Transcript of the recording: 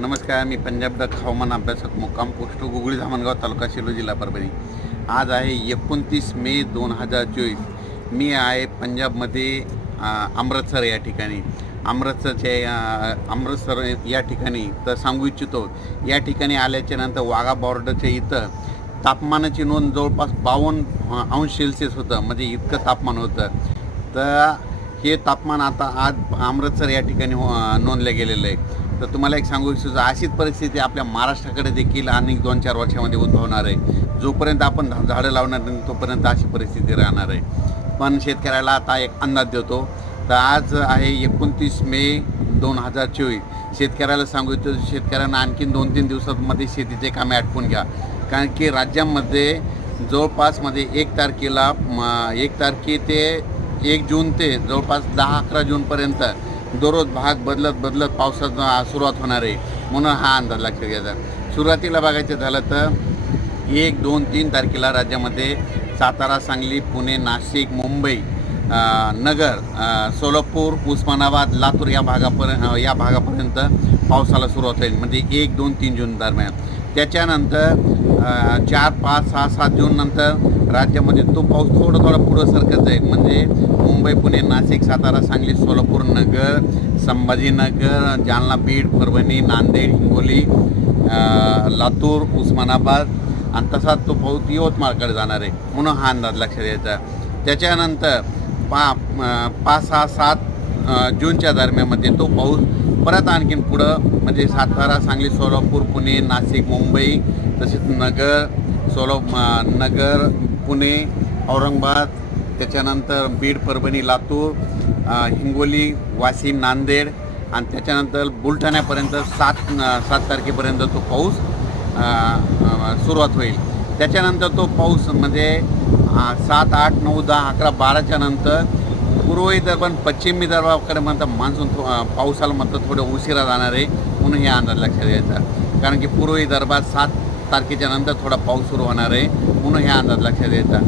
नमस्कार, मी पंजाब डक हवामान अभ्यासक मुक्काम पोस्ट गुगळी धामणगाव तालुका सेलू जिल्हा परभणी। आज आहे 29 मे 2024। मी आहे पंजाबमध्ये अमृतसर या ठिकाणी। अमृतसर या ठिकाणी तर सांगू इच्छितो, या ठिकाणी आल्याच्या नंतर वाघा बॉर्डरच्या इथं तापमानाची नोंद जवळपास 52 अंश सेल्सिअस होतं, म्हणजे इतकं तापमान होतं। तर हे तापमान आता आज अमृतसर या ठिकाणी नोंदलं गेलेलं आहे। तर तुम्हाला एक सांगू इच्छितो, अशीच परिस्थिती आपल्या महाराष्ट्राकडे देखील अनेक 2-4 वर्षामध्ये उद्भवणार आहे। जोपर्यंत आपण झाडं लावणार नाही तोपर्यंत अशी परिस्थिती राहणार आहे। पण शेतकऱ्याला आता एक अंदाज देतो। तर आज आहे 29 मे 2024। शेतकऱ्याला सांगू इच्छितो, शेतकऱ्यांना आणखीन 2-3 दिवसांमध्ये शेतीचे कामे आटपून घ्या, कारण की राज्यामध्ये जवळपास 1 तारखेला 1 तारखे ते 1 जून ते जवळपास 10-11 जूनपर्यंत दररोज भाग बदलत पावसाचा सुरुवात होणार आहे। म्हणून हा अंदाज लक्षात घ्यायचा। सुरुवातीला बघायचं झालं तर 1, 2, 3 तारखेला राज्यामध्ये सातारा, सांगली, पुणे, नाशिक, मुंबई, नगर, सोलापूर, उस्मानाबाद, लातूर या भागापर्यंत पावसाला सुरुवात होईल, म्हणजे 1, 2, 3 जून दरम्यान। त्याच्यानंतर 4, 5, 6, 7 जून नंतर राज्यामध्ये तो पाऊस थोडा पुढं सरकत जाईल, म्हणजे मुंबई, पुणे, नाशिक, सातारा, सांगली, सोलापूर, नगर, संभाजीनगर, जालना, बीड, परभणी, नांदेड, हिंगोली, लातूर, उस्मानाबाद आणि तसाच तो पाऊस यवतमाळकडे जाणार आहे। म्हणून हा अंदाज लक्षात द्यायचा। त्याच्यानंतर 5, 6, 7 जूनच्या दरम्यानमध्ये तो पाऊस परत आणखीन पुढं, म्हणजे सातारा, सांगली, सोलापूर, पुणे, नाशिक, मुंबई, तसेच नगर, पुणे, औरंगाबाद, त्याच्यानंतर बीड, परभणी, लातूर, हिंगोली, वाशिम, नांदेड आणि त्याच्यानंतर बुलढाण्यापर्यंत 7 तारखेपर्यंत तो पाऊस सुरुवात होईल। त्याच्यानंतर तो पाऊस म्हणजे 7, 8, 9, 10, 11, 12च्या नंतर पूर्व विदर्भ आणि पश्चिम विदर्भाकडे म्हणतात मान्सून पावसाला म्हणतात थोडं उशिरा जाणार आहे। म्हणून हे अंदाज लक्षात घ्यायचा, कारण की पूर्व विदर्भात 7 तारखेच्या नंतर थोडा पाऊस सुरू होणार आहे। म्हणून हे अंदाज लक्षात घ्यायचा।